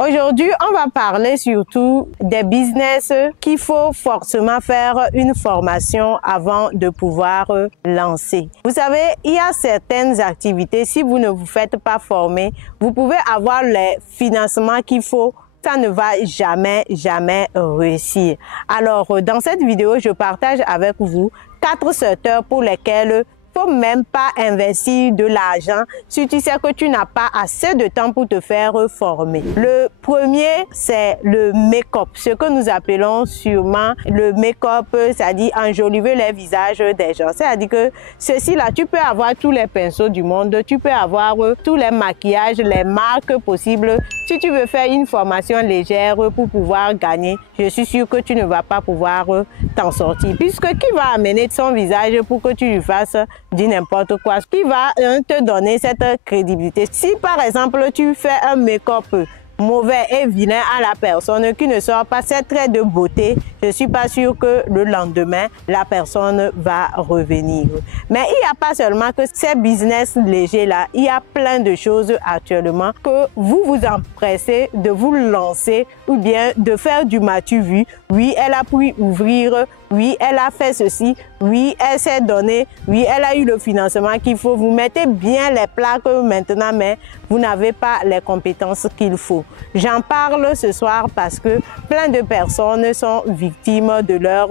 Aujourd'hui, on va parler surtout des business qu'il faut forcément faire une formation avant de pouvoir lancer. Vous savez, il y a certaines activités, si vous ne vous faites pas former, vous pouvez avoir les financements qu'il faut. Ça ne va jamais réussir. Alors, dans cette vidéo, je partage avec vous 4 secteurs pour lesquels faut même pas investir de l'argent si tu sais que tu n'as pas assez de temps pour te faire former. Le premier, c'est le make-up, ce que nous appelons sûrement le make-up, c'est-à-dire enjoliver les visages des gens. C'est-à-dire que ceci là, tu peux avoir tous les pinceaux du monde, tu peux avoir tous les maquillages, les marques possibles. Si tu veux faire une formation légère pour pouvoir gagner, je suis sûre que tu ne vas pas pouvoir t'en sortir. Puisque qui va amener son visage pour que tu lui fasses du n'importe quoi? Qui va te donner cette crédibilité? Si par exemple tu fais un make-up mauvais et vilain à la personne qui ne sort pas ses traits de beauté, je suis pas sûre que le lendemain la personne va revenir. Mais il n'y a pas seulement que ces business légers là, il y a plein de choses actuellement que vous vous empressez de vous lancer ou bien de faire du matu vu. Oui, elle a pu ouvrir, oui, elle a fait ceci, oui, elle s'est donnée, oui, elle a eu le financement qu'il faut. Vous mettez bien les plaques maintenant, mais vous n'avez pas les compétences qu'il faut. J'en parle ce soir parce que plein de personnes sont victimes de leur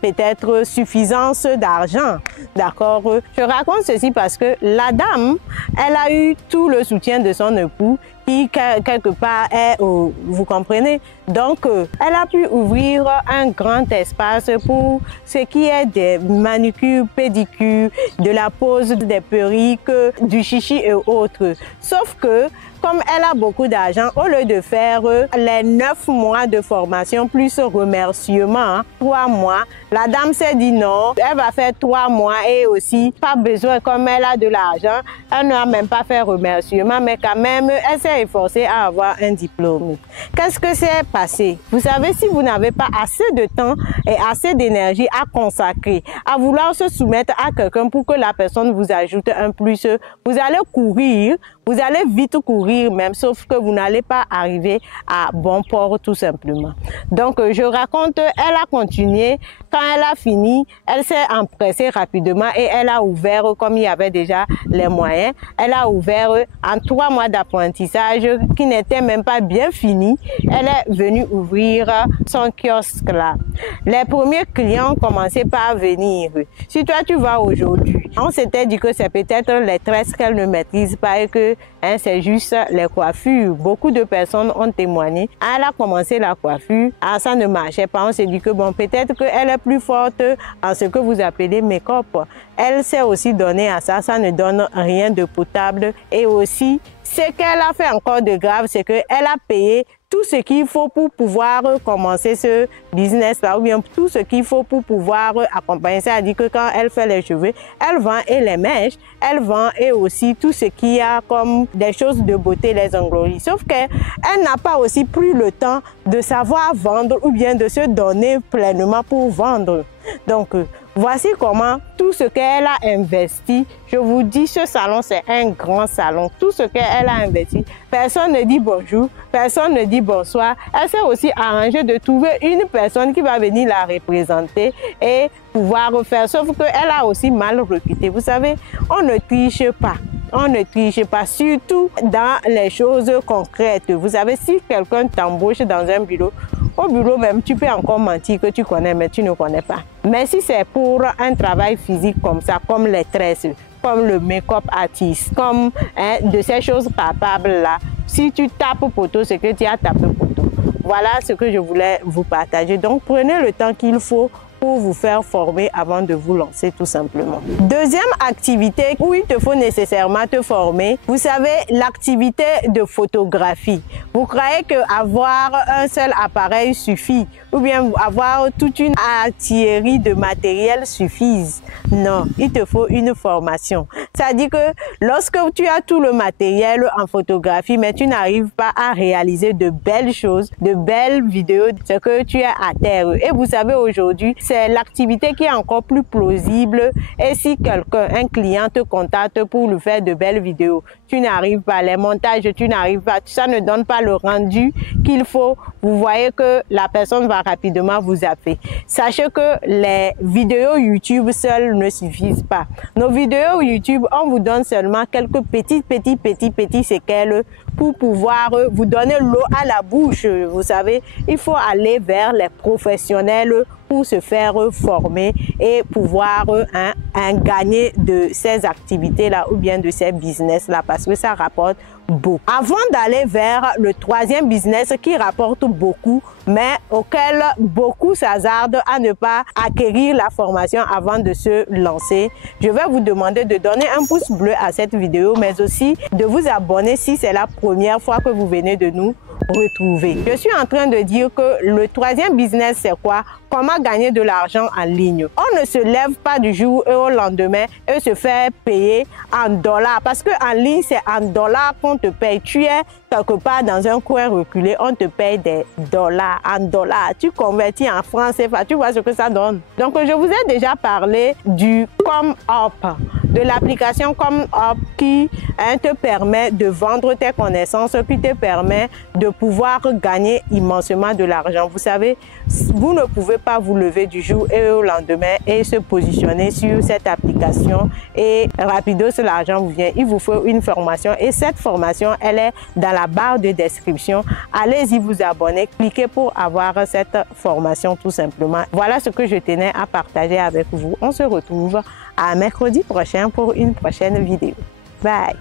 peut-être suffisance d'argent. D'accord? Je raconte ceci parce que la dame, elle a eu tout le soutien de son époux qui quelque part est, vous comprenez? Donc, elle a pu ouvrir un grand espace pour ce qui est des manucures, pédicures, de la pose des perruques, du chichi et autres. Sauf que, comme elle a beaucoup d'argent, au lieu de faire les 9 mois de formation plus remerciement, 3 mois, la dame s'est dit non, elle va faire 3 mois et aussi pas besoin, comme elle a de l'argent, elle n'a même pas fait remerciement, mais quand même, elle s'est efforcée à avoir un diplôme. Qu'est-ce que c'est passé? Vous savez, si vous n'avez pas assez de temps et assez d'énergie à consacrer, à vouloir se soumettre à quelqu'un pour que la personne vous ajoute un plus, vous allez courir, vous allez vite courir même, sauf que vous n'allez pas arriver à bon port tout simplement. Donc, je raconte, elle a continué. Quand elle a fini, elle s'est empressée rapidement et elle a ouvert, comme il y avait déjà les moyens, elle a ouvert en 3 mois d'apprentissage qui n'était même pas bien fini. Elle est venue ouvrir son kiosque là. Les premiers clients commençaient par venir. Si toi tu vas aujourd'hui, on s'était dit que c'est peut-être les tresses qu'elle ne maîtrise pas et que c'est juste les coiffures. Beaucoup de personnes ont témoigné. Elle a commencé la coiffure, ça ne marchait pas. On s'est dit que bon, peut-être qu'elle est plus forte en ce que vous appelez make-up. Elle s'est aussi donnée à ça, ça ne donne rien de potable. Et aussi, ce qu'elle a fait encore de grave, c'est qu'elle a payé tout ce qu'il faut pour pouvoir commencer ce business-là, ou bien tout ce qu'il faut pour pouvoir accompagner. C'est-à-dire que quand elle fait les cheveux, elle vend et les mèches, elle vend et aussi tout ce qu'il y a comme des choses de beauté, les ongleries. Sauf qu'elle n'a pas aussi pris le temps de savoir vendre ou bien de se donner pleinement pour vendre. Donc, voici comment tout ce qu'elle a investi, je vous dis, ce salon, c'est un grand salon. Tout ce qu'elle a investi, personne ne dit bonjour, personne ne dit bonsoir. Elle s'est aussi arrangée de trouver une personne qui va venir la représenter et pouvoir faire. Sauf qu'elle a aussi mal recruté. Vous savez, on ne triche pas. On ne triche pas, surtout dans les choses concrètes. Vous savez, si quelqu'un t'embauche dans un bureau, au bureau même, tu peux encore mentir que tu connais, mais tu ne connais pas. Mais si c'est pour un travail physique comme ça, comme les tresses, comme le make-up artiste, comme de ces choses palpables là, si tu tapes poteau, c'est que tu as tapé poteau. Voilà ce que je voulais vous partager. Donc, prenez le temps qu'il faut pour vous faire former avant de vous lancer tout simplement. Deuxième activité où il te faut nécessairement te former, vous savez, l'activité de photographie. Vous croyez qu'avoir un seul appareil suffit ou bien avoir toute une artillerie de matériel suffise? Non, il te faut une formation. C'est-à-dire que lorsque tu as tout le matériel en photographie, mais tu n'arrives pas à réaliser de belles choses, de belles vidéos, c'est que tu es à terre. Et vous savez, aujourd'hui, c'est l'activité qui est encore plus plausible. Et si quelqu'un, un client te contacte pour lui faire de belles vidéos, tu n'arrives pas, les montages, tu n'arrives pas, ça ne donne pas le rendu qu'il faut, vous voyez que la personne va rapidement vous appeler. Sachez que les vidéos YouTube seules ne suffisent pas. Nos vidéos YouTube, on vous donne seulement quelques petits séquelles pour pouvoir vous donner l'eau à la bouche. Vous savez, il faut aller vers les professionnels pour se faire former et pouvoir gagner de ces activités-là ou bien de ces business-là parce que ça rapporte beaucoup. Avant d'aller vers le troisième business qui rapporte beaucoup, mais auquel beaucoup s'hasardent à ne pas acquérir la formation avant de se lancer, je vais vous demander de donner un pouce bleu à cette vidéo, mais aussi de vous abonner si c'est la première fois que vous venez de nous retrouver. Je suis en train de dire que le troisième business, c'est quoi? Comment gagner de l'argent en ligne. On ne se lève pas du jour au lendemain et se fait payer en dollars parce que en ligne, c'est en dollars qu'on te paye. Tu es quelque part dans un coin reculé, on te paye des dollars, en dollars. Tu convertis en francs CFA, tu vois ce que ça donne. Donc, je vous ai déjà parlé du ComUp, de l'application ComUp qui te permet de vendre tes connaissances, qui te permet de pouvoir gagner immensément de l'argent. Vous savez, vous ne pouvez pas vous lever du jour et au lendemain et se positionner sur cette application et rapido l'argent vous vient. Il vous faut une formation et cette formation, elle est dans la barre de description. Allez-y vous abonner, cliquez pour avoir cette formation tout simplement. Voilà ce que je tenais à partager avec vous. On se retrouve à mercredi prochain pour une prochaine vidéo. Bye!